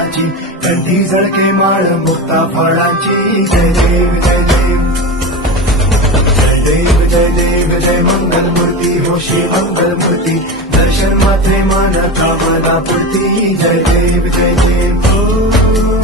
फुलाची, कंठी झळके माळ मुक्ता फळाची. जय देव जय देव जय देव जय देव जय मंगल मूर्ती हो श्री मंगल मूर्ती. दर्शन मात्रे मन कामना पूर्ती. जय देव जय देव.